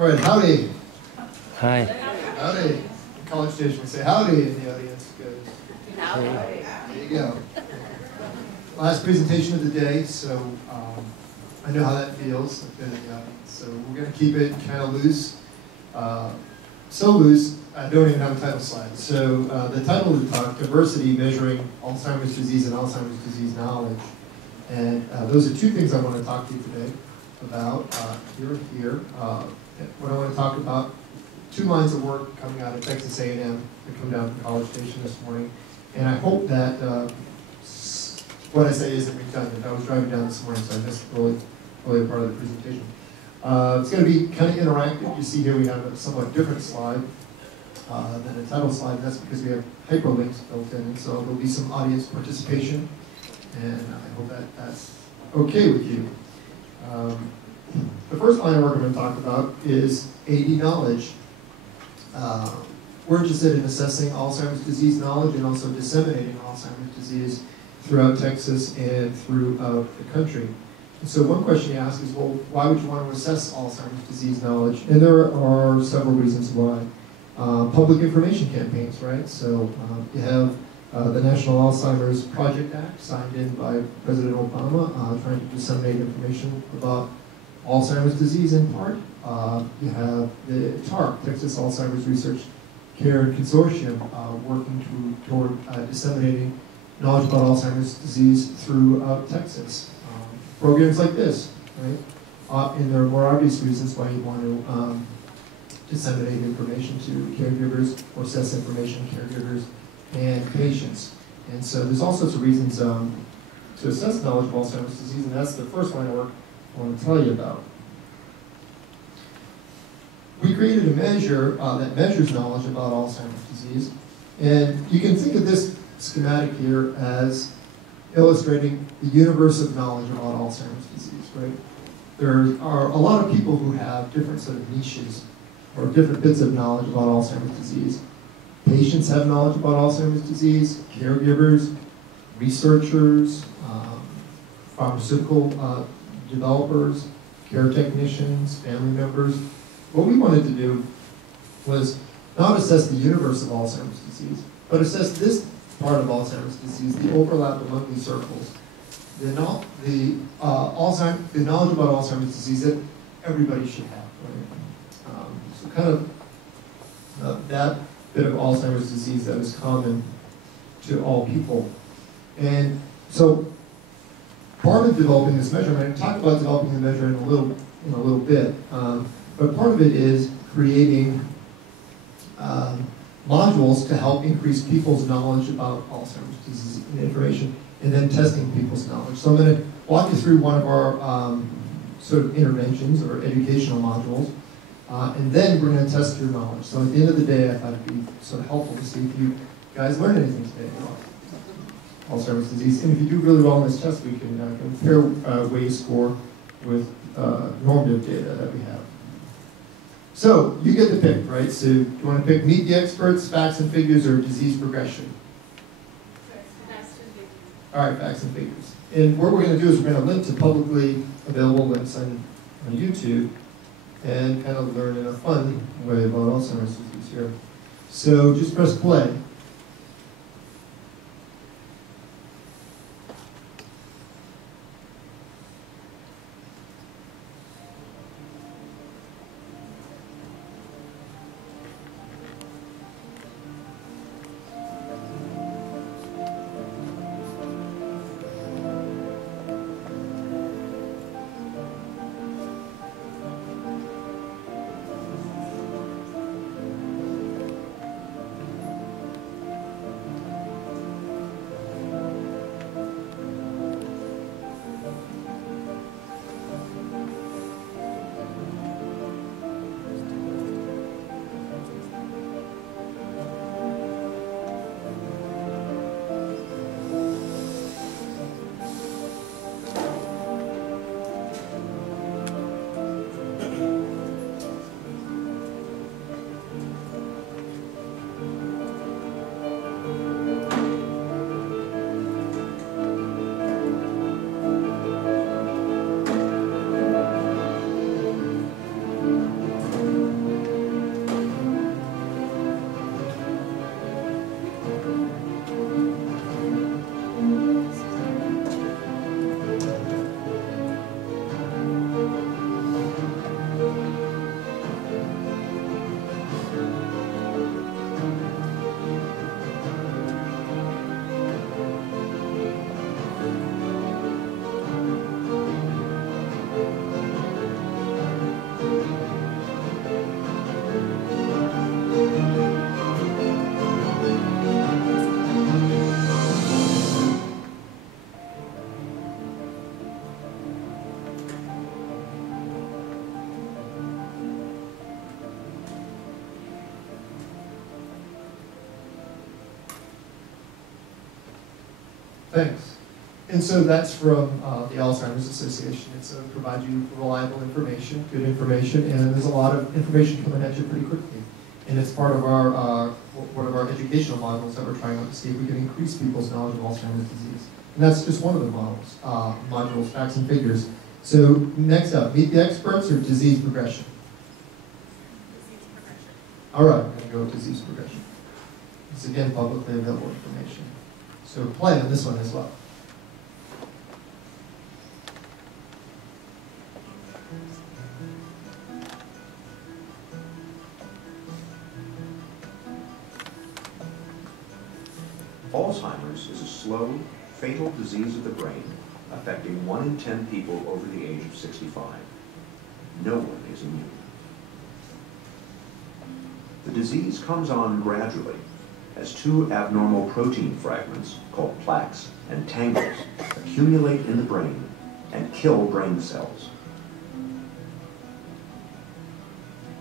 All right, howdy. Hi. Howdy. College Station, we say howdy in the audience. Good. Howdy. There you go. Last presentation of the day, so I know how that feels. I've been in the audience, so we're going to keep it kind of loose. So loose, I don't even have a title slide. So the title of the talk, Diversity Measuring Alzheimer's Disease and Alzheimer's Disease Knowledge. And those are two things I want to talk to you today about here. What I want to talk about, 2 lines of work coming out of Texas A&M that come down from College Station this morning. And I hope that what I say isn't redundant. I was driving down this morning, so I missed really a part of the presentation. It's going to be kind of interactive. You see here we have a somewhat different slide than a title slide, and that's because we have hyperlinks built in. And so there'll be some audience participation, and I hope that that's okay with you. The first line we're going to talk about is AD knowledge. We're interested in assessing Alzheimer's disease knowledge and also disseminating Alzheimer's disease throughout Texas and throughout the country. And so one question you ask is, well, why would you want to assess Alzheimer's disease knowledge? And there are several reasons why. Public information campaigns, right? So you have the National Alzheimer's Project Act signed in by President Obama trying to disseminate information about Alzheimer's disease in part. You have the TARC, Texas Alzheimer's Research Care Consortium, working toward disseminating knowledge about Alzheimer's disease throughout Texas. Programs like this, right? And there are more obvious reasons why you want to disseminate information to caregivers, or assess information to caregivers and patients. And so there's all sorts of reasons to assess knowledge of Alzheimer's disease, and that's the first line of work I want to tell you about. We created a measure that measures knowledge about Alzheimer's disease, and you can think of this schematic here as illustrating the universe of knowledge about Alzheimer's disease, right? There are a lot of people who have different sort of niches or different bits of knowledge about Alzheimer's disease. Patients have knowledge about Alzheimer's disease, caregivers, researchers, pharmaceutical developers, care technicians, family members. What we wanted to do was not assess the universe of Alzheimer's disease, but assess this part of Alzheimer's disease, the overlap among these circles, the knowledge about Alzheimer's disease that everybody should have. Right? So kind of that bit of Alzheimer's disease that is common to all people. And so part of developing this measure, and I can talk about developing the measure in a little bit, but part of it is creating modules to help increase people's knowledge about Alzheimer's disease and information, and then testing people's knowledge. So I'm going to walk you through one of our sort of interventions or educational modules, and then we're going to test your knowledge. So at the end of the day, I thought it'd be sort of helpful to see if you guys learned anything today about Alzheimer's disease. And if you do really well in this test, we can compare where you score with normative data that we have. So you get to pick, right? So do you want to pick meet the experts, facts and figures, or disease progression? Facts and figures. All right, facts and figures. And what we're going to do is we're going to link to publicly available links on YouTube and kind of learn in a fun way about Alzheimer's disease here. So just press play. Thanks. And so that's from the Alzheimer's Association. It provides you reliable information, good information, and there's a lot of information coming at you pretty quickly. And it's part of our one of our educational models that we're trying out to see if we can increase people's knowledge of Alzheimer's disease. And that's just one of the modules, facts and figures. So next up, meet the experts or disease progression? Disease progression. All right, we're going to go with disease progression. It's again publicly available information. So play on this one as well. Alzheimer's is a slow, fatal disease of the brain affecting 1 in 10 people over the age of 65. No one is immune. The disease comes on gradually as 2 abnormal protein fragments called plaques and tangles accumulate in the brain and kill brain cells.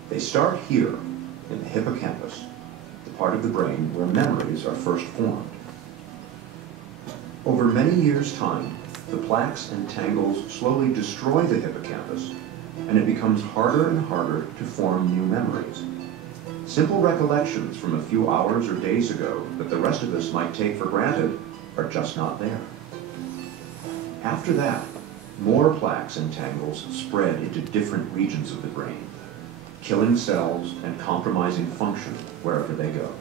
They start here in the hippocampus, the part of the brain where memories are first formed. Over many years' time, the plaques and tangles slowly destroy the hippocampus, and it becomes harder and harder to form new memories. Simple recollections from a few hours or days ago that the rest of us might take for granted are just not there. After that, more plaques and tangles spread into different regions of the brain, killing cells and compromising function wherever they go.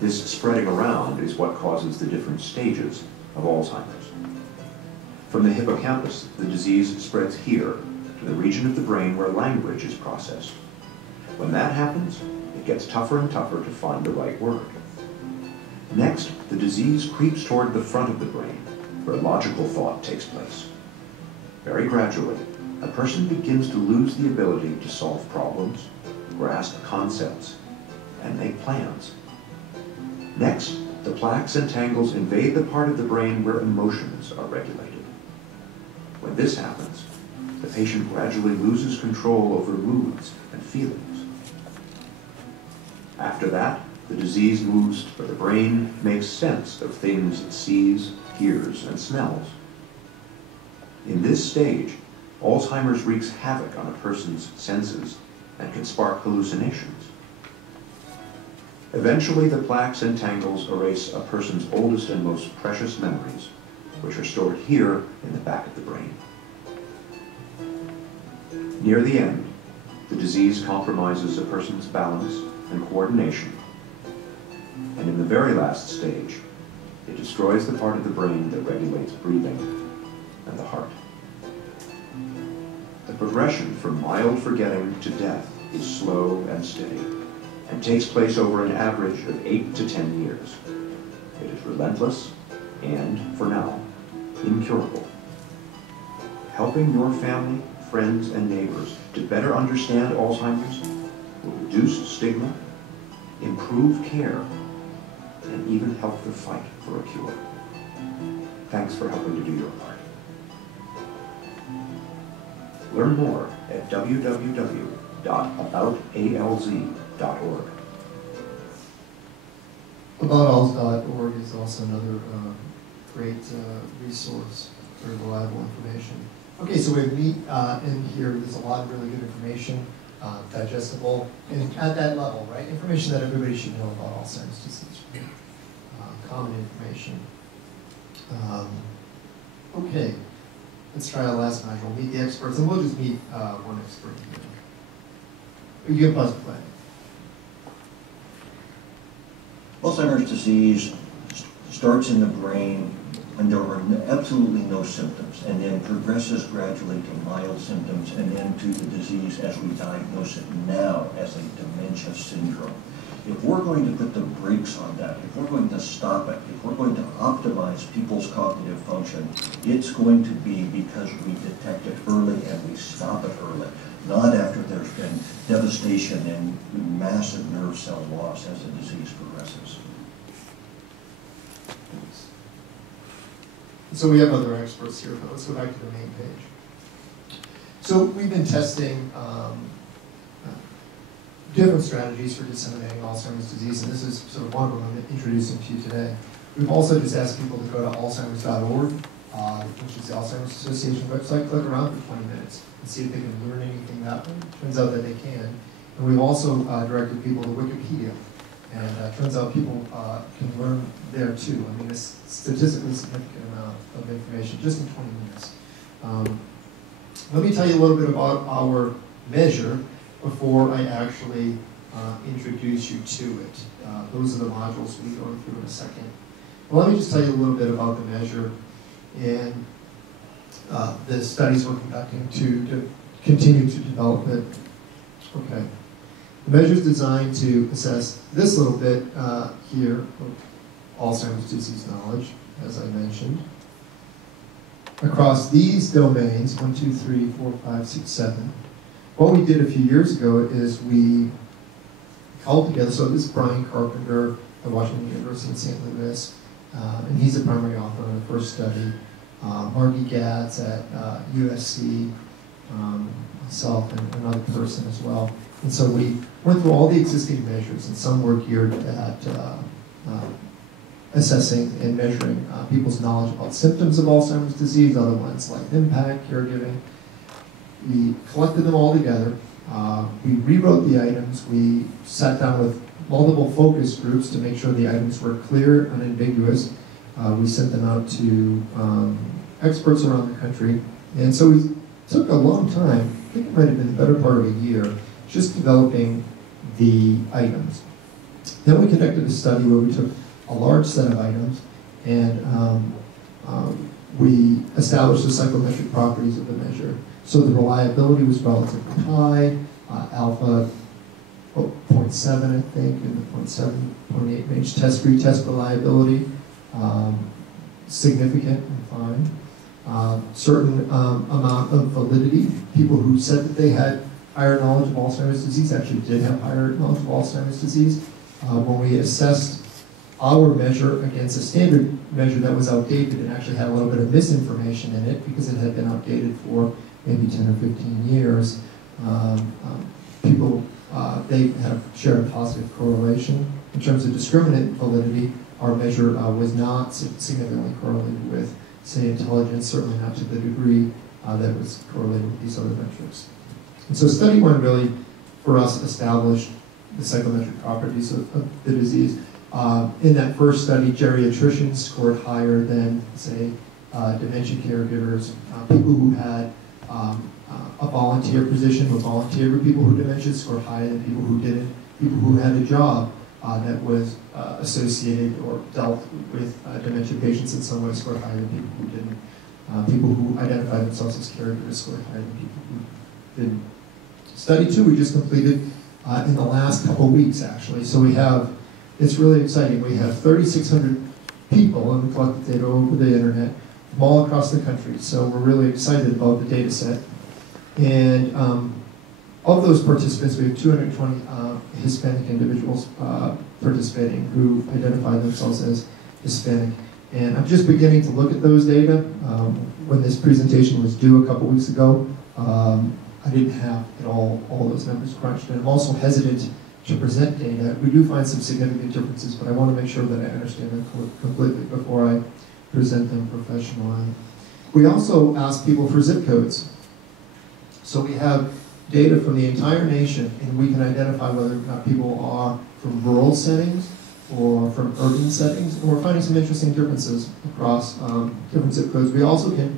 This spreading around is what causes the different stages of Alzheimer's. From the hippocampus, the disease spreads here to the region of the brain where language is processed. When that happens, it gets tougher and tougher to find the right word. Next, the disease creeps toward the front of the brain, where logical thought takes place. Very gradually, a person begins to lose the ability to solve problems, grasp concepts, and make plans. Next, the plaques and tangles invade the part of the brain where emotions are regulated. When this happens, the patient gradually loses control over moods and feelings. After that, the disease moves where the brain makes sense of things it sees, hears, and smells. In this stage, Alzheimer's wreaks havoc on a person's senses and can spark hallucinations. Eventually, the plaques and tangles erase a person's oldest and most precious memories, which are stored here in the back of the brain. Near the end, the disease compromises a person's balance and coordination. And in the very last stage, it destroys the part of the brain that regulates breathing and the heart. The progression from mild forgetting to death is slow and steady, and takes place over an average of 8 to 10 years. It is relentless and, for now, incurable. Helping your family, friends, and neighbors to better understand Alzheimer's will reduce stigma, improve care, and even help the fight for a cure. Thanks for helping to do your part. Learn more at www.aboutalz.org. Aboutalz.org is also another great resource for reliable information. Okay, so we meet in here. There's a lot of really good information, digestible, and at that level, right? Information that everybody should know about Alzheimer's disease. Common information. Okay, let's try our last module. Meet the experts, and we'll just meet one expert here. You can pause the play. Alzheimer's disease starts in the brain when there are absolutely no symptoms, and then progresses gradually to mild symptoms, and then to the disease as we diagnose it now as a dementia syndrome. If we're going to put the brakes on that, if we're going to stop it, if we're going to optimize people's cognitive function, it's going to be because we detect it early and we stop it early, not after there's been devastation and massive nerve cell loss as the disease progresses. So we have other experts here, but let's go back to the main page. So we've been testing different strategies for disseminating Alzheimer's disease, and this is sort of one of them I'm introducing to you today. We've also just asked people to go to alzheimers.org, which is the Alzheimer's Association website, click around for 20 minutes and see if they can learn anything that way. Turns out that they can. And we've also directed people to Wikipedia. And turns out people can learn there too. I mean, it's statistically significant amount of information just in 20 minutes. Let me tell you a little bit about our measure before I actually introduce you to it. Those are the modules we go through in a second. Well, let me just tell you a little bit about the measure and the studies we're conducting to continue to develop it. Okay. The measure is designed to assess this little bit here of Alzheimer's disease knowledge, as I mentioned. Across these domains, 1, 2, 3, 4, 5, 6, 7, what we did a few years ago is we called together, so this is Brian Carpenter at Washington University in St. Louis, and he's the primary author of the first study. Margie Gatz at USC, myself, and another person as well. And so we went through all the existing measures, and some were geared at assessing and measuring people's knowledge about symptoms of Alzheimer's disease, other ones like impact, caregiving. We collected them all together. We rewrote the items. We sat down with multiple focus groups to make sure the items were clear and unambiguous. We sent them out to experts around the country. And so we took a long time, I think it might have been the better part of a year, just developing the items. Then we conducted a study where we took a large set of items and we established the psychometric properties of the measure. So the reliability was relatively high, alpha 0.7 I think, in the 0.7, 0.8 range. Retest reliability, significant and fine. Certain amount of validity. People who said that they had higher knowledge of Alzheimer's disease actually did have higher knowledge of Alzheimer's disease. When we assessed our measure against a standard measure that was outdated and actually had a little bit of misinformation in it because it had been outdated for maybe 10 or 15 years, people, they had shared a positive correlation. In terms of discriminant validity, our measure was not significantly correlated with, say, intelligence, certainly not to the degree that was correlated with these other metrics. And so study one really, for us, established the psychometric properties of the disease. In that first study, geriatricians scored higher than, say, dementia caregivers. People who had a volunteer position with volunteer people who dementia scored higher than people who didn't. People who had a job that was associated or dealt with dementia patients in some way scored higher than people who didn't. People who identified themselves as caregivers scored higher than people who didn't. Study 2 we just completed in the last couple of weeks, actually. So we have, it's really exciting. We have 3,600 people, and we collect the data over the internet from all across the country. So we're really excited about the data set. And of those participants, we have 220 Hispanic individuals participating who identify themselves as Hispanic. And I'm just beginning to look at those data. When this presentation was due a couple weeks ago, I didn't have it all those numbers crunched. And I'm also hesitant to present data. We do find some significant differences, but I want to make sure that I understand them completely before I present them professionally. We also ask people for zip codes. So we have data from the entire nation, and we can identify whether or not people are from rural settings or from urban settings, and we're finding some interesting differences across different zip codes. We also can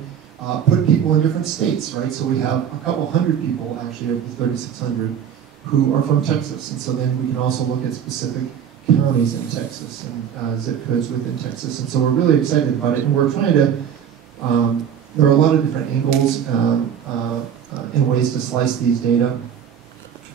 put people in different states, right? So we have a couple hundred people, actually, of the 3,600, who are from Texas, and so then we can also look at specific counties in Texas and zip codes within Texas, and so we're really excited about it, and we're trying to, there are a lot of different angles and ways to slice these data.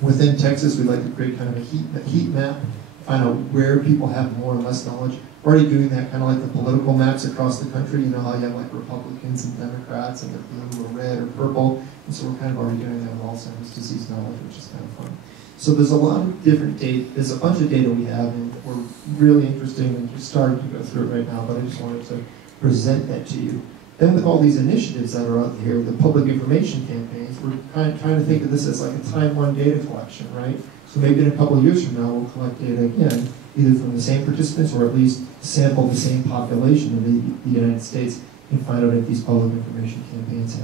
Within Texas, we'd like to create kind of a heat map, find out where people have more or less knowledge. We're already doing that kind of like the political maps across the country. You know how you have like Republicans and Democrats and they're blue or red or purple. And so we're kind of already doing that with Alzheimer's disease knowledge, which is kind of fun. So there's a lot of different data. There's a bunch of data we have, and we're really interested and just starting to go through it right now, but I just wanted to present that to you. Then with all these initiatives that are out here, the public information campaigns, we're trying to think of this as like a time one data collection, right? So maybe in a couple of years from now, we'll collect data again, either from the same participants or at least sample the same population of the United States and find out if these public information campaigns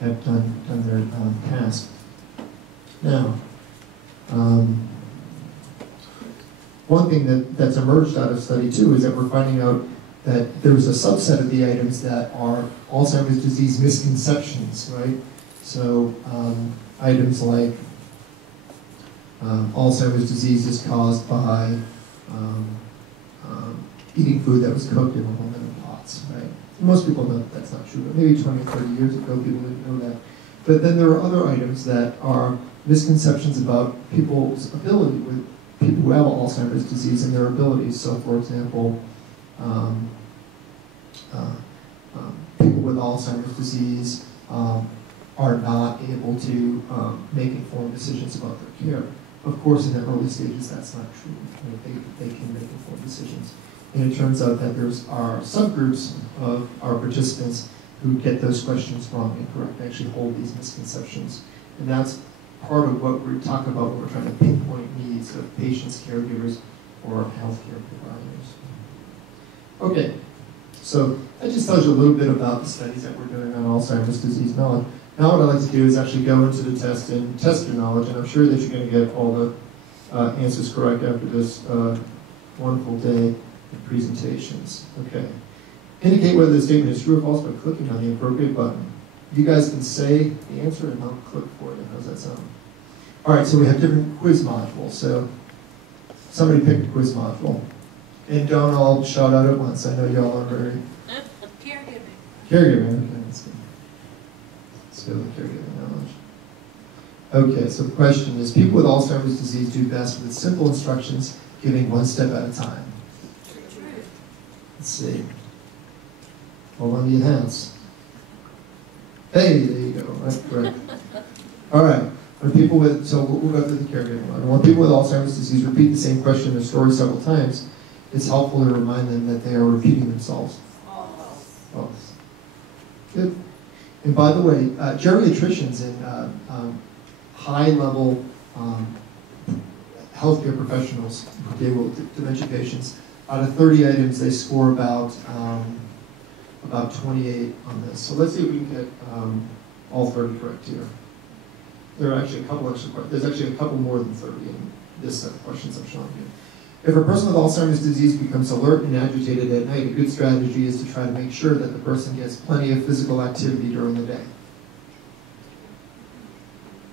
have done their task. Now, one thing that's emerged out of study too is that we're finding out that there's a subset of the items that are Alzheimer's disease misconceptions, right? So items like Alzheimer's disease is caused by eating food that was cooked in aluminum pots, right? Most people know that that's not true, but maybe 20 or 30 years ago people didn't know that. But then there are other items that are misconceptions about people's ability, with people who have Alzheimer's disease and their abilities. So for example, people with Alzheimer's disease are not able to make informed decisions about their care. Of course, in the early stages, that's not true. Right? They can make informed decisions. And it turns out that there are subgroups of our participants who get those questions wrong and correct, actually hold these misconceptions. And that's part of what we're talking about when we're trying to pinpoint needs of patients, caregivers, or healthcare providers. Okay, so that just tells you a little bit about the studies that we're doing on Alzheimer's disease knowledge. Now what I'd like to do is actually go into the test and test your knowledge, and I'm sure that you're going to get all the answers correct after this wonderful day of presentations. Okay. Indicate whether the statement is true or false by clicking on the appropriate button. You guys can say the answer and I'll click for it. How's that sound? All right, so we have different quiz modules. So somebody pick a quiz module. And don't all shout out at once. I know y'all are very... Caregiving. Caregiving, okay, that's good. Let's go with caregiving knowledge. Okay, so the question is, people with Alzheimer's disease do best with simple instructions, giving one step at a time. Let's see. Hold on to your hands. Hey, there you go. Right, correct. All right. When people with, so we'll go through the caregiving one. When people with Alzheimer's disease repeat the same question or story several times, it's helpful to remind them that they are repeating themselves. False. Good. And by the way, geriatricians and high-level healthcare professionals who deal with dementia patients, out of 30 items, they score about 28 on this. So let's see if we can get all 30 correct here. There are actually a couple extra questions. There's actually a couple more than 30 in this set of questions I'm showing you. If a person with Alzheimer's disease becomes alert and agitated at night, a good strategy is to try to make sure that the person gets plenty of physical activity during the day.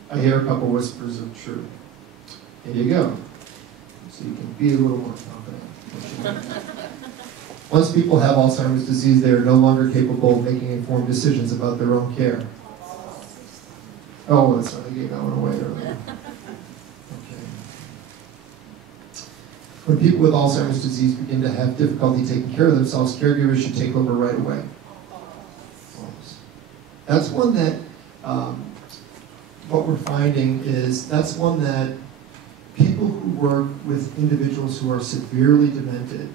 I hear a couple whispers of truth. Here you go. So you can be a little more confident. Once people have Alzheimer's disease, they are no longer capable of making informed decisions about their own care. Oh, that's right, I gave that one away earlier. Okay. When people with Alzheimer's disease begin to have difficulty taking care of themselves, caregivers should take over right away. That's one that, what we're finding is, that's one that people who work with individuals who are severely demented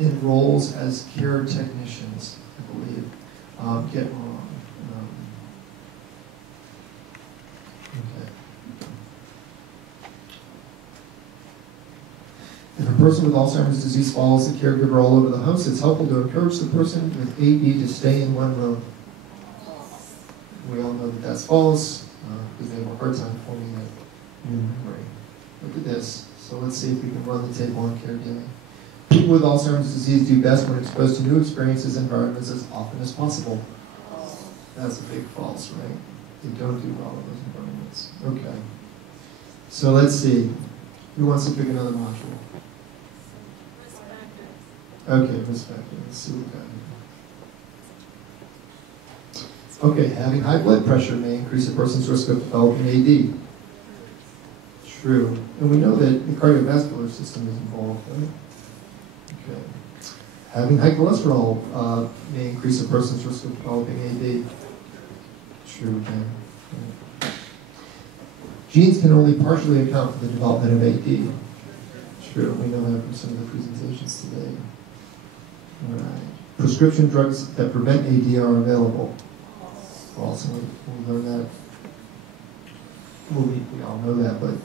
in roles as care technicians, I believe, get wrong. Okay. If a person with Alzheimer's disease follows the caregiver all over the house, it's helpful to encourage the person with AD to stay in one room. We all know that that's false, because they have a hard time forming that new memory. Look at this. So let's see if we can run the table on caregiving. People with Alzheimer's disease do best when exposed to new experiences and environments as often as possible. That's a big false, right? They don't do well in those environments. Okay. So let's see. Who wants to pick another module? Okay, perspective. Let's see what we got here. Okay, having high blood pressure may increase a person's risk of developing AD. True. And we know that the cardiovascular system is involved, right? Okay. Having high cholesterol may increase a person's risk of developing AD. True again. Right. Genes can only partially account for the development of AD. True. We know that from some of the presentations today. All right. Prescription drugs that prevent AD are available. False. We'll learn that. Well, we all know that, but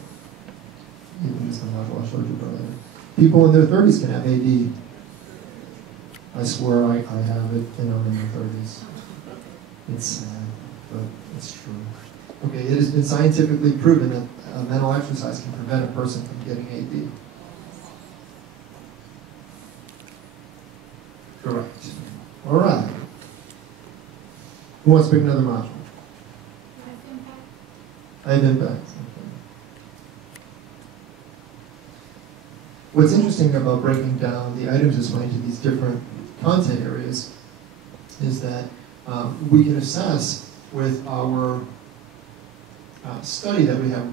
even just the module I showed you earlier. People in their 30s can have AD. I swear I have it, and I'm in my 30s. It's sad, but it's true. Okay, it has been scientifically proven that mental exercise can prevent a person from getting AD. Correct. All right. Who wants to pick another module? I have impact. Okay. What's interesting about breaking down the items this way into these different content areas is that we can assess with our study that we have,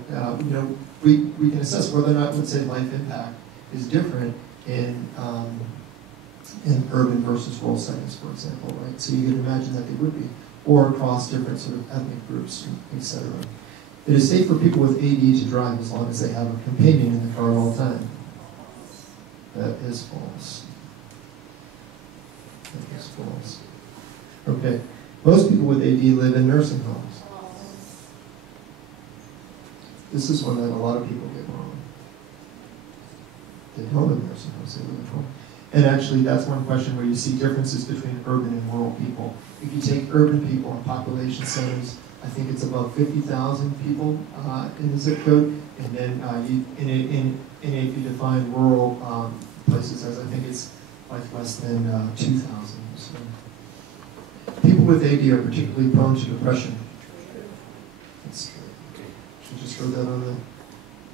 we can assess whether or not, let's say, life impact is different in urban versus rural settings, for example, right? So you can imagine that they would be, or across different sort of ethnic groups, etc. It is safe for people with AD to drive as long as they have a companion in the car all the time. That is false. That is false. Okay. Most people with AD live in nursing homes. This is one that a lot of people get wrong. They don't live in nursing homes, they live at home. And actually, that's one question where you see differences between urban and rural people. If you take urban people in population centers, I think it's about 50,000 people in the zip code, and then if you define rural places as, I think it's like less than 2,000. So. People with AD are particularly prone to depression. That's true. I just heard that on the,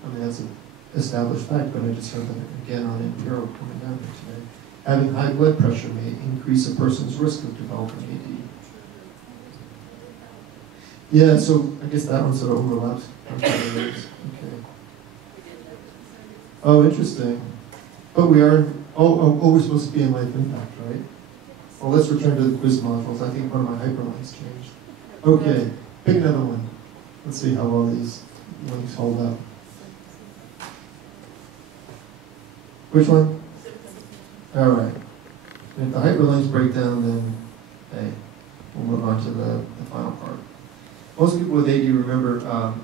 I mean, that's an established fact, but I just heard that again on Imperial coming down here today. Having high blood pressure may increase a person's risk of developing AD. Yeah, so I guess that one sort of overlaps. Okay. Oh, interesting. But we are, we're supposed to be in life impact, right? Well, let's return to the quiz modules. I think one of my hyperlinks changed. Okay, pick another one. Let's see how well these links hold up. Which one? All right. And if the hyperlinks break down, then, hey, we'll move on to the final part. Most people with AD remember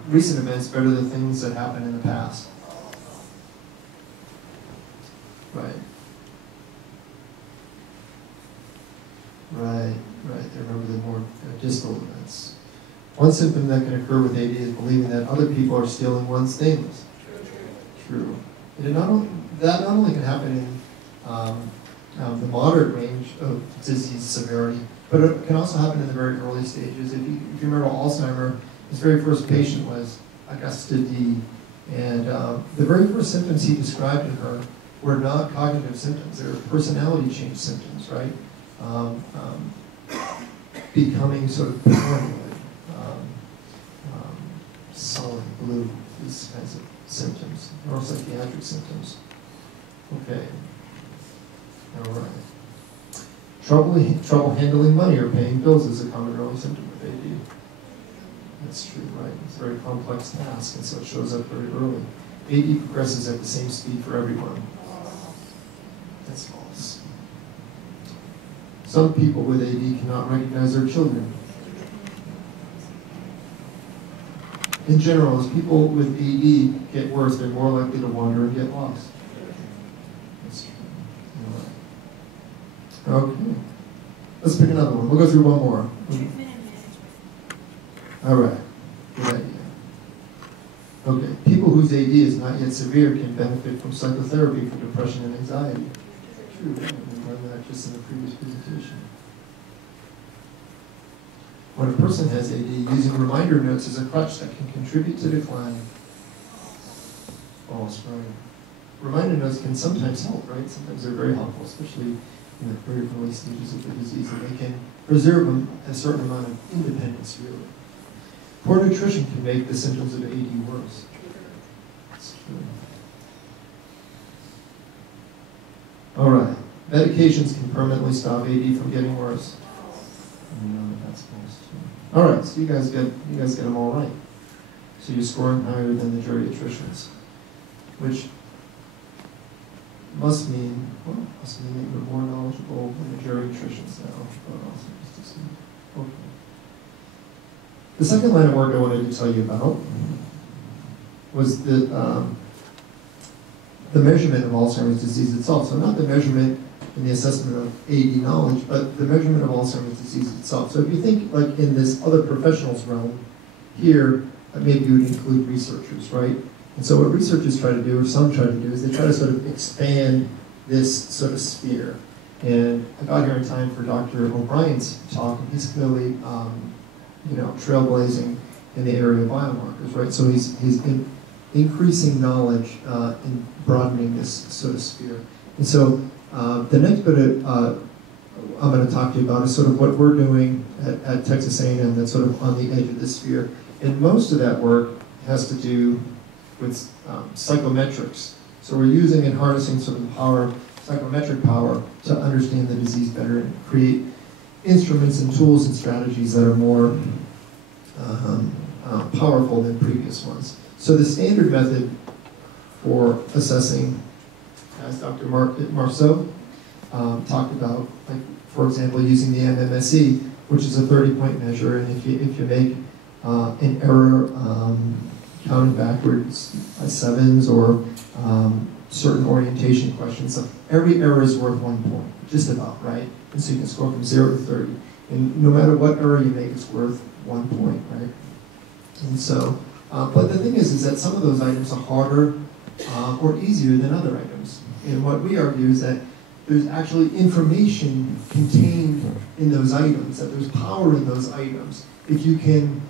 recent events better than things that happened in the past. Right. They remember the more distal events. One symptom that can occur with AD is believing that other people are stealing one's things. True. And that not only can happen in the moderate range of disease severity, but it can also happen in the very early stages. If you remember Alzheimer, his very first patient was Augusta D. And the very first symptoms he described in her were not cognitive symptoms. They were personality change symptoms, right? Becoming sort of paranoid, sullen, blue, these kinds of symptoms, neuropsychiatric symptoms. Okay. All right. Trouble handling money or paying bills is a common early symptom of AD. That's true, right? It's a very complex task, and so it shows up very early. AD progresses at the same speed for everyone. That's false. Some people with AD cannot recognize their children. In general, as people with AD get worse, they're more likely to wander and get lost. That's true. Okay. Let's pick another one. We'll go through one more. All right. Good idea. Okay. People whose AD is not yet severe can benefit from psychotherapy for depression and anxiety. True. We learned that just in the previous presentation. When a person has AD, using reminder notes is a crutch that can contribute to decline. False, right? Reminder notes can sometimes help, right? Sometimes they're very helpful, especially in the very early stages of the disease, and they can preserve a certain amount of independence, really. Poor nutrition can make the symptoms of AD worse. That's true. All right. Medications can permanently stop AD from getting worse. No, that's false too. All right, so you guys get them all right. So you're scoring higher than the geriatricians, which must mean that you're more knowledgeable than the geriatricians now. Okay. The second line of work I wanted to tell you about was the the measurement of Alzheimer's disease itself. So not the measurement in the assessment of AD knowledge, but the measurement of Alzheimer's disease itself. So if you think like in this other professionals realm, here, maybe you would include researchers, right? And so what researchers try to do, or some try to do, is they try to sort of expand this sort of sphere. And I got here in time for Dr. O'Brien's talk, and he's clearly, trailblazing in the area of biomarkers, right? So he's increasing knowledge and broadening this sort of sphere. And so the next bit I'm going to talk to you about is sort of what we're doing at Texas A&M that's sort of on the edge of this sphere. And most of that work has to do with psychometrics. So we're using and harnessing sort of power, psychometric power, to understand the disease better and create instruments and tools and strategies that are more powerful than previous ones. So the standard method for assessing, as Dr. Marceau talked about, like, for example, using the MMSE, which is a 30-point measure, and if you make an error counting backwards by sevens or certain orientation questions, so every error is worth 1 point, just about, right? And so you can score from 0 to 30. And no matter what error you make, it's worth 1 point, right? And so, but the thing is that some of those items are harder or easier than other items. And what we argue is that there's actually information contained in those items, that there's power in those items. If you can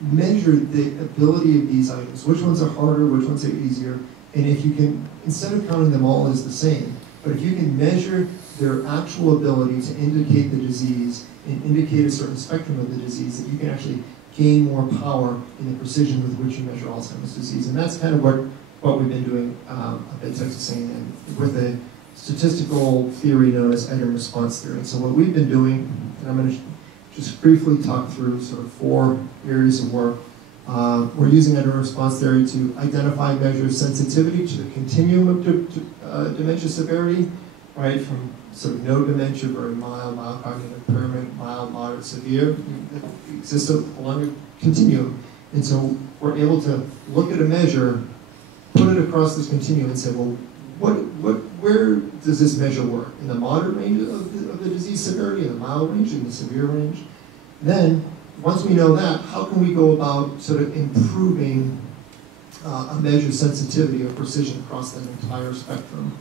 measure the ability of these items, which ones are harder, which ones are easier, and if you can, instead of counting them all as the same, but if you can measure their actual ability to indicate the disease and indicate a certain spectrum of the disease, that you can actually gain more power in the precision with which you measure Alzheimer's disease. And that's kind of what we've been doing at Texas A&M with a statistical theory known as item response theory. So what we've been doing, and I'm going to just briefly talk through sort of 4 areas of work. We're using item response theory to identify and measure sensitivity to the continuum of dementia severity, right, from sort of no dementia, very mild, mild cognitive impairment, mild, moderate, severe. It exists along a continuum. And so we're able to look at a measure, put it across this continuum and say, well, where does this measure work? In the moderate range of the disease severity, in the mild range, in the severe range? Then, once we know that, how can we go about sort of improving a measure's sensitivity or precision across that entire spectrum?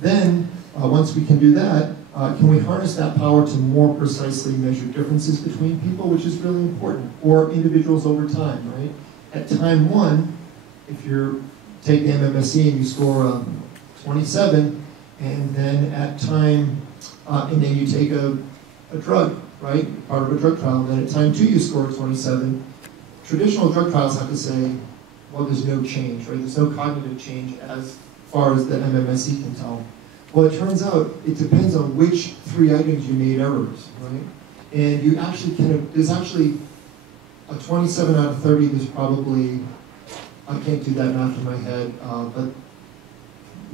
Then, once we can do that, can we harness that power to more precisely measure differences between people, which is really important, or individuals over time, right? At time 1, if you're taking MMSE and you score 27, and then at time, and then you take a drug, right, part of a drug trial, and then at time 2 you score 27, traditional drug trials have to say, well, there's no change, right? There's no cognitive change as far as the MMSE can tell. Well, it turns out it depends on which 3 items you made errors, right? And you actually there's actually a 27 out of 30, there's probably, I can't do that math in my head, but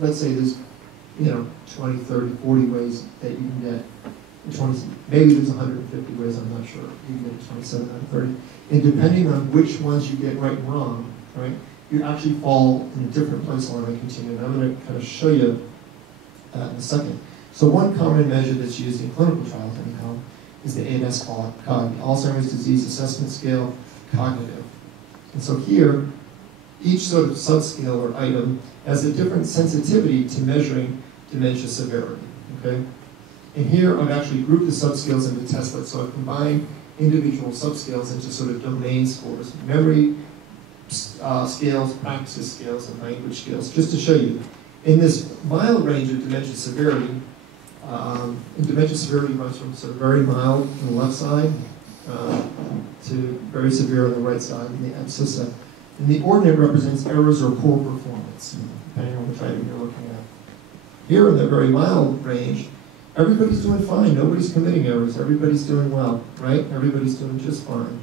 let's say there's, 20, 30, 40 ways that you can get 20, maybe there's 150 ways, I'm not sure. You can get 27 out of 30. And depending on which ones you get right and wrong, right, you actually fall in a different place along the continuum. I'm going to kind of show you that in a second. So one common measure that's used in clinical trials, anyhow, is the ADAS-COG, Alzheimer's Disease Assessment Scale, Cognitive. And so here, each sort of subscale or item has a different sensitivity to measuring dementia severity, okay? And here I've actually grouped the subscales into testlets, so I've combined individual subscales into sort of domain scores, memory scales, practice scales, and language scales, just to show you. In this mild range of dementia severity, and dementia severity runs from sort of very mild on the left side to very severe on the right side in the abscissa. And the ordinate represents errors or poor performance, depending on which item you're looking at. Here in the very mild range, everybody's doing fine. Nobody's committing errors. Everybody's doing well, right? Everybody's doing just fine,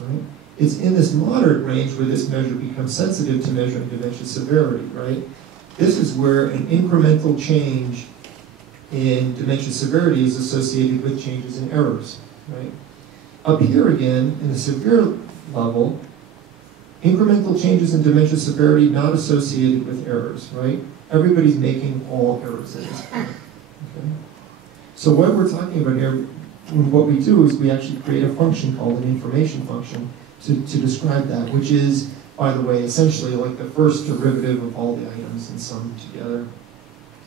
right? It's in this moderate range where this measure becomes sensitive to measuring dementia severity, right? This is where an incremental change in dementia severity is associated with changes in errors, right? Up here again, in the severe level, Incremental changes in dementia severity not associated with errors, right? Everybody's making all errors at this point. Okay? So what we're talking about here, what we do is we actually create a function called an information function to describe that, which is, by the way, essentially like the first derivative of all the items and summed together.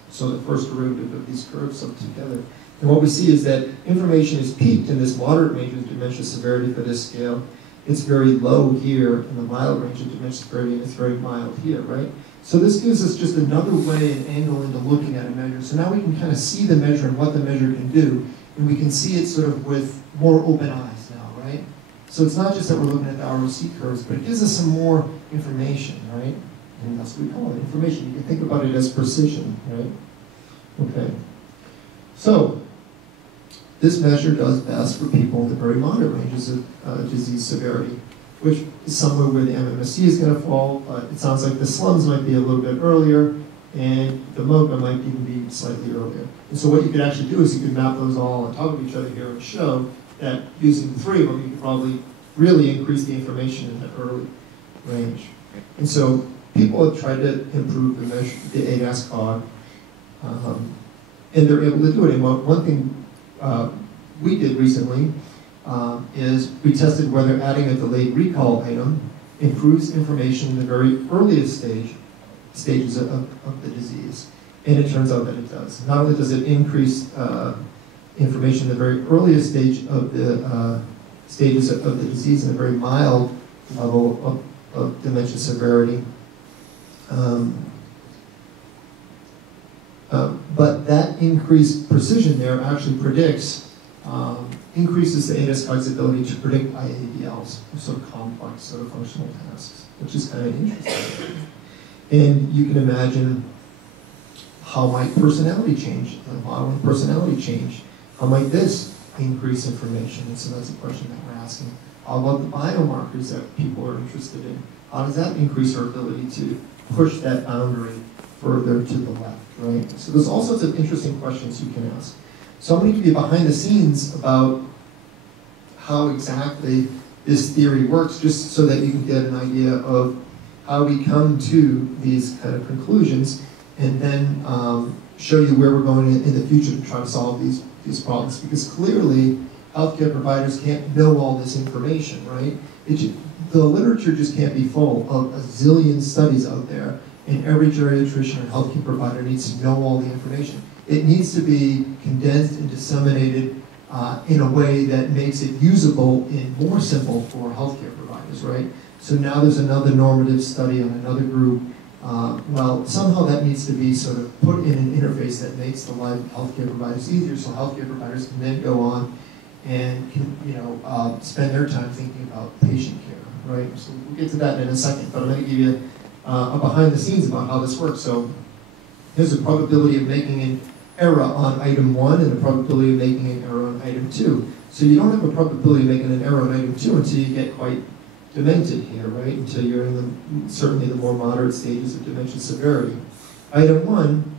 So the first derivative of these curves summed together. And what we see is that information is peaked in this moderate range of dementia severity for this scale. It's very low here in the mild range of dementia severity, and it's very mild here, right? So this gives us just another way and angle into looking at a measure. So now we can kind of see the measure and what the measure can do, and we can see it sort of with more open eyes now, right? So it's not just that we're looking at the ROC curves, but it gives us some more information, right? And that's what we call it, information. You can think about it as precision, right? Okay. So this measure does best for people in the very moderate ranges of disease severity, which is somewhere where the MMSE is going to fall. It sounds like the slums might be a little bit earlier, and the MoCA might even be slightly earlier. And so what you could actually do is you could map those all on top of each other here and show that using the three of them, you could probably really increase the information in the early range. And so people have tried to improve the measure, the ADAS-COG, and they're able to do it. And one thing we did recently is we tested whether adding a delayed recall item improves information in the very earliest stages of the disease. And it turns out that it does. Not only does it increase information in the very earliest stage of the stages of the disease in a very mild level of dementia severity, but that increased precision there actually predicts, increases the ADAS-COG's ability to predict IAVLs, sort of complex sort of functional tasks, which is kind of interesting. And you can imagine how might personality change, the modeling personality change. How might this increase information? And so that's a question that we're asking. How about the biomarkers that people are interested in? How does that increase our ability to push that boundary further to the left, right? So there's all sorts of interesting questions you can ask. So I'm going to give you behind the scenes about how exactly this theory works, just so that you can get an idea of how we come to these kind of conclusions, and then show you where we're going in the future to try to solve these problems. Because clearly, healthcare providers can't know all this information, right? The literature just can't be full of a zillion studies out there, and every geriatrician or healthcare provider needs to know all the information. It needs to be condensed and disseminated in a way that makes it usable and more simple for healthcare providers, right? So now there's another normative study on another group. Well, somehow that needs to be sort of put in an interface that makes the life of healthcare providers easier, so healthcare providers can then go on and can, spend their time thinking about patient care, right? So we'll get to that in a second, but I'm going to give you a behind the scenes about how this works. So here's the probability of making an error on item 1 and the probability of making an error on item 2. So you don't have a probability of making an error on item 2 until you get quite demented here, right? Until you're in certainly the more moderate stages of dementia severity. Item 1,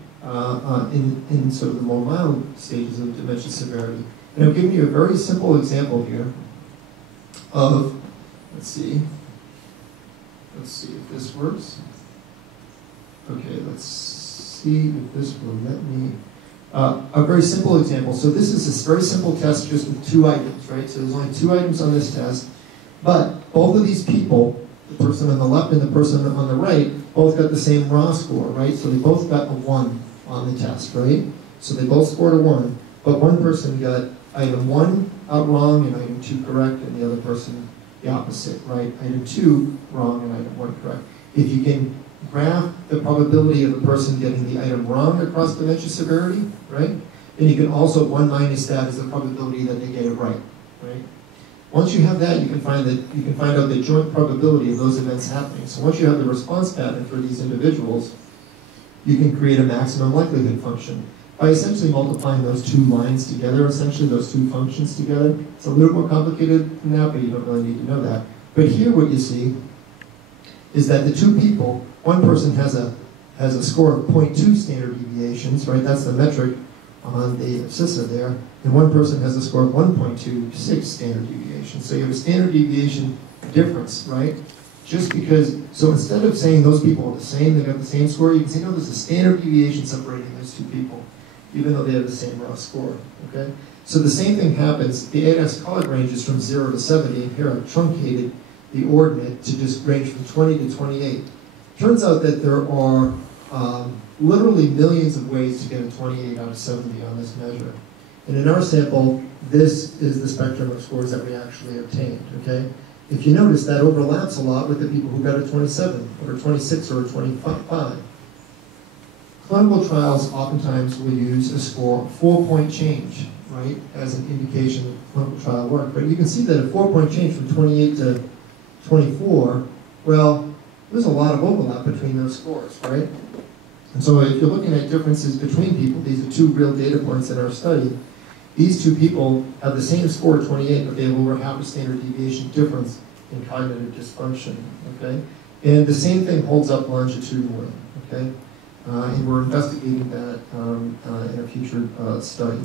in sort of the more mild stages of dementia severity. And I'm giving you a very simple example here of, let's see if this works. Okay, let's see if this will let me, a very simple example. So this is this very simple test just with 2 items, right? So there's only 2 items on this test, but both of these people, the person on the left and the person on the right, both got the same raw score, right? So they both got a 1 on the test, right? So they both scored a 1, but one person got item 1 out wrong and item 2 correct, and the other person the opposite, right? Item 2 wrong and item 1 correct. If you can graph the probability of the person getting the item wrong across dementia severity, right? Then you can also 1 minus that is the probability that they get it right, right? Once you have that, you can find out the joint probability of those events happening. So once you have the response pattern for these individuals, you can create a maximum likelihood function by essentially multiplying those 2 lines together, essentially those 2 functions together. It's a little more complicated than that, but you don't really need to know that. But here what you see is that the 2 people, one person has a score of 0.2 standard deviations, right? That's the metric on the abscissa there. And one person has a score of 1.26 standard deviations. So you have a standard deviation difference, right? just because, so instead of saying those people are the same, they got the same score, you can say, no, there's a standard deviation separating those two people, even though they have the same raw score, okay? So the same thing happens, the ADAS color ranges from 0 to 70, and here I've truncated the ordinate to just range from 20 to 28. Turns out that there are literally millions of ways to get a 28 out of 70 on this measure. And in our sample, this is the spectrum of scores that we actually obtained, okay? If you notice, that overlaps a lot with the people who got a 27, or a 26, or a 25. Clinical trials oftentimes will use a score, 4-point change, right, as an indication of clinical trial work. But you can see that a 4-point change from 28 to 24, well, there's a lot of overlap between those scores, right? And so if you're looking at differences between people, these are two real data points in our study. These two people have the same score, 28, but they have over half a standard deviation difference in cognitive dysfunction, okay? And the same thing holds up longitudinally, okay? And we're investigating that in a future study.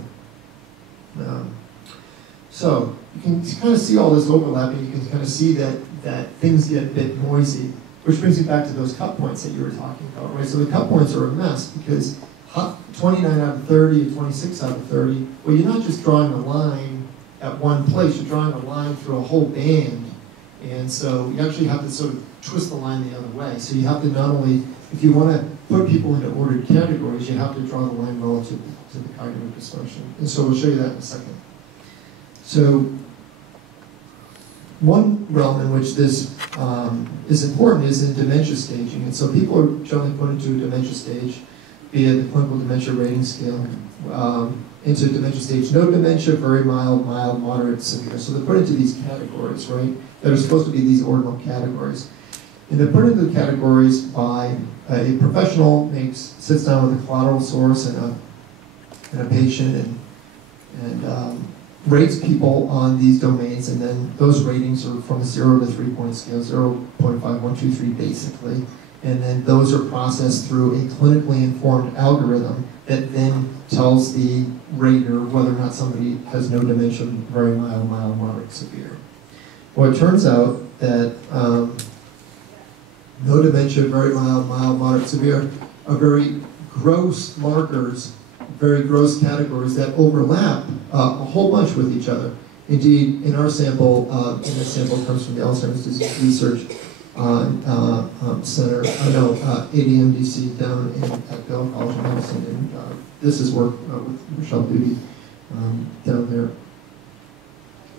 So you can kind of see all this overlap, and you can kind of see that things get a bit noisy, which brings me back to those cut points that you were talking about, right? So the cut points are a mess because 29 out of 30 or 26 out of 30, well, you're not just drawing a line at one place, you're drawing a line through a whole band. And so you actually have to sort of twist the line the other way. So you have to not only, if you want to put people into ordered categories, you have to draw the line relative to the cognitive dysfunction. And so we'll show you that in a second. So one realm in which this is important is in dementia staging. And so people are generally put into a dementia stage via the clinical dementia rating scale, into dementia stage. No dementia, very mild, mild, moderate, severe. So they're put into these categories, right? That are supposed to be these ordinal categories. And they're put into the categories by a professional sits down with a collateral source and a patient and rates people on these domains, and then those ratings are from a 0 to 3-point scale, 0.5, 1, 2, 3 basically. And then those are processed through a clinically informed algorithm that then tells the rater whether or not somebody has no dementia, very mild, mild, moderate, severe. Well, it turns out that no dementia, very mild, mild, moderate, severe are very gross markers, very gross categories that overlap a whole bunch with each other. Indeed, in our sample, and this sample comes from the Alzheimer's Disease Research Center, ADMDC down at Bell College of Medicine, and this is work with Michelle Doody down there.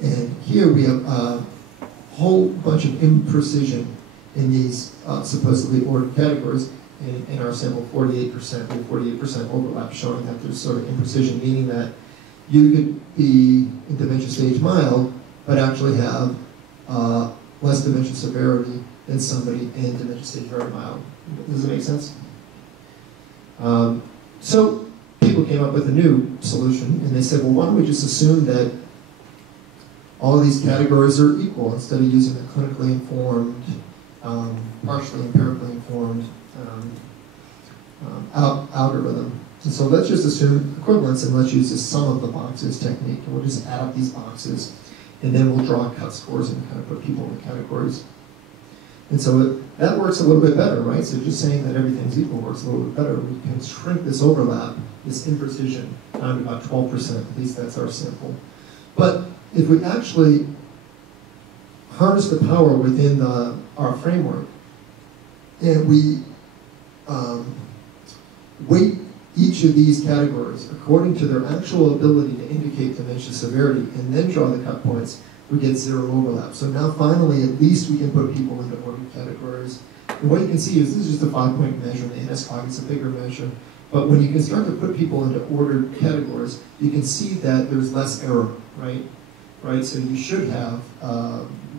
And here we have a whole bunch of imprecision in these supposedly ordered categories. In our sample, 48%, with 48% overlap, showing that there's sort of imprecision, meaning that you could be in dementia stage mild, but actually have less dementia severity than somebody in dementia stage very mild. Does it make sense? So people came up with a new solution, and they said, well, why don't we just assume that all of these categories are equal instead of using a clinically informed, partially empirically informed algorithm. And so let's just assume equivalence, and let's use this sum of the boxes technique, and we'll just add up these boxes, and then we'll draw cut scores and kind of put people in the categories. And so that works a little bit better, right? So just saying that everything's equal works a little bit better. We can shrink this overlap, this imprecision, down to about 12%, at least that's our sample. But if we actually harness the power within our framework, and we weight each of these categories according to their actual ability to indicate dementia severity, and then draw the cut points, we get zero overlap. So now finally, at least we can put people into ordered categories. And what you can see is this is just a 5-point measure, the NSCOG is a bigger measure. But when you can start to put people into ordered categories, you can see that there's less error, right? So you should have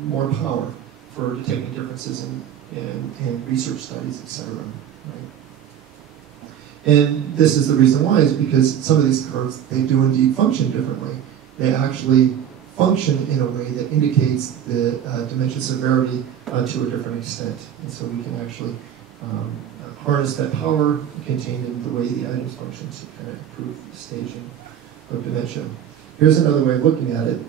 more power for detecting differences in research studies, et cetera, right? And this is the reason why, is because some of these curves, they do indeed function differently. They actually function in a way that indicates the dementia severity to a different extent. And so we can actually harness that power contained in the way the items function to kind of improve the staging of dementia. Here's another way of looking at it.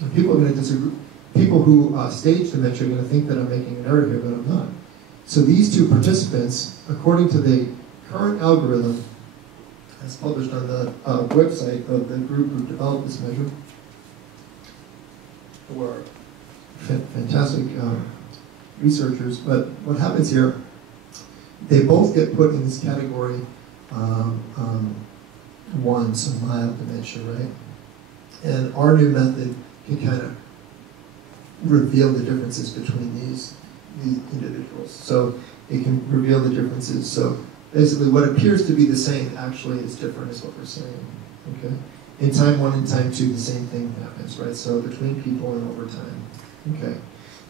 And people are going to disagree. people who stage dementia are going to think that I'm making an error here, but I'm not. So these two participants, according to the current algorithm, as published on the website of the group who developed this measure, were fantastic researchers. But what happens here, they both get put in this category 1, so mild dementia, right? And our new method can kind of reveal the differences between these individuals. So it can reveal the differences. So basically what appears to be the same actually is different is what we're saying, okay? In time 1 and time 2, the same thing happens, right? So between people and over time, okay?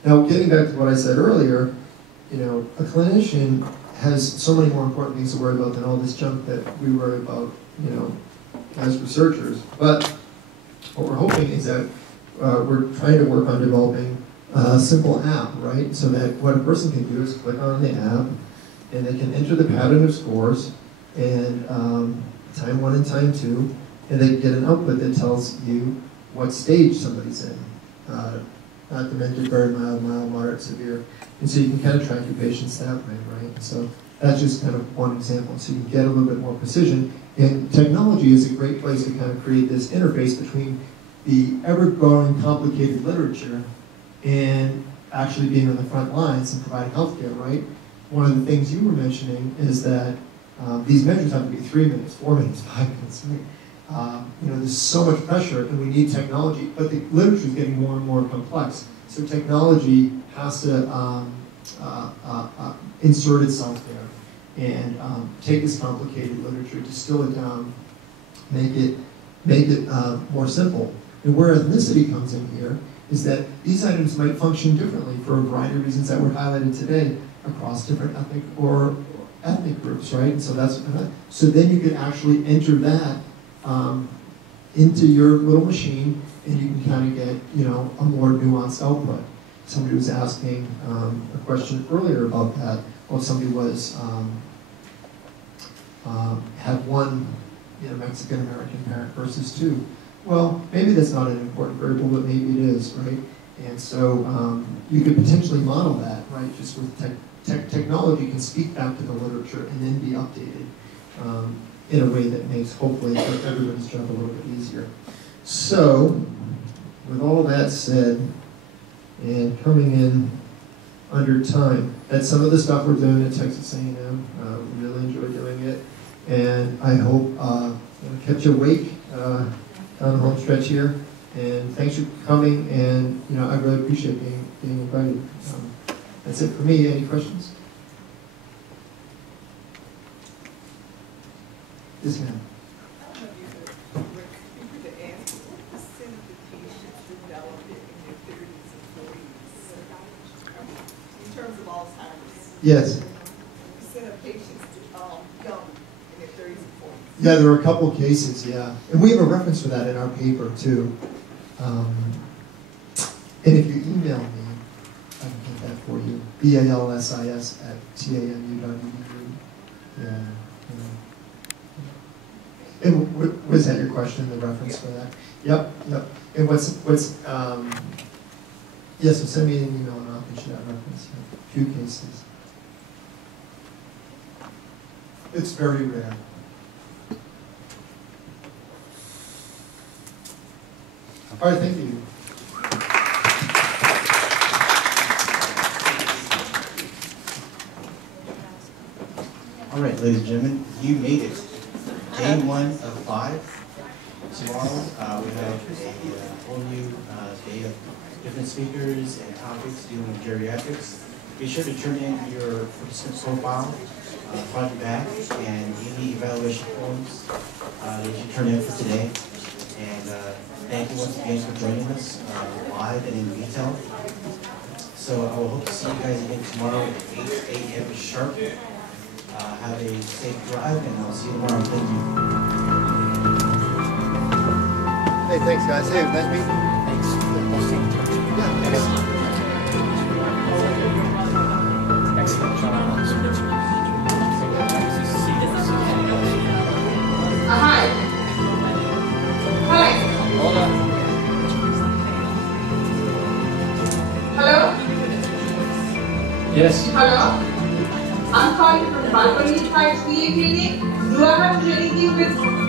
Now getting back to what I said earlier, you know, a clinician has so many more important things to worry about than all this junk that we worry about, you know, as researchers. But what we're hoping is that we're trying to work on developing a simple app, right? So that what a person can do is click on the app, and they can enter the pattern of scores, and time 1 and time 2, and they get an output that tells you what stage somebody's in. Not dementia, very mild, moderate, severe. And so you can kind of track your patients that way, right? So that's just kind of one example. So you can get a little bit more precision. And technology is a great place to kind of create this interface between the ever-growing complicated literature and actually being on the front lines and providing healthcare, right? One of the things you were mentioning is that these measures have to be 3 minutes, 4 minutes, 5 minutes, right? You know, there's so much pressure and we need technology, but the literature is getting more and more complex. So technology has to insert itself there and take this complicated literature, distill it down, make it more simple. And where ethnicity comes in here is that these items might function differently for a variety of reasons that were highlighted today across different ethnic groups, right? So that's so then you can actually enter that into your little machine, and you can kind of get, you know, a more nuanced output. Somebody was asking a question earlier about that. Well, if somebody was had one, you know, Mexican American parent versus 2. Well, maybe that's not an important variable, but maybe it is, right? And so you could potentially model that, right? Just with technology can speak back to the literature and then be updated in a way that makes, hopefully, everybody's job a little bit easier. So, with all that said, and coming in under time, that's some of the stuff we're doing at Texas A&M. We really enjoy doing it, and I hope kept you awake down the home stretch here. And thanks for coming, and you know, I really appreciate being invited. That's it for me. Any questions? Yes, ma'am. I don't know if you could ask, what percent of the patients develop it in their 30s and 40s? In terms of Alzheimer's? Yes. Percent of patients young in their 30s and 40s? Yeah, there are a couple of cases, yeah. And we have a reference for that in our paper, too. And if you email me, I can get that for you. balsis@tamu.edu. Yeah. And was that your question, the reference for that? Yep, yep. And yeah, so send me an email and I'll get you that reference. A few cases. It's very rare. All right, thank you. All right, ladies and gentlemen, you made it. Day 1 of 5. Tomorrow we have a whole new day of different speakers and topics dealing with geriatrics. Be sure to turn in your participant profile, front and back, and any evaluation forms that you turn in for today. And thank you once again for joining us live and in detail. So I will hope to see you guys again tomorrow at 8 a.m. sharp. Have a safe drive, and I'll see you tomorrow. Thank you. Hey, thanks, guys. Hey, nice meeting you. Thanks. We'll see you. Yeah, Excellent job. Hi. Hi. Hold on. Yes. Hello? I'm calling from Balsis SIA13. Do I have to do anything with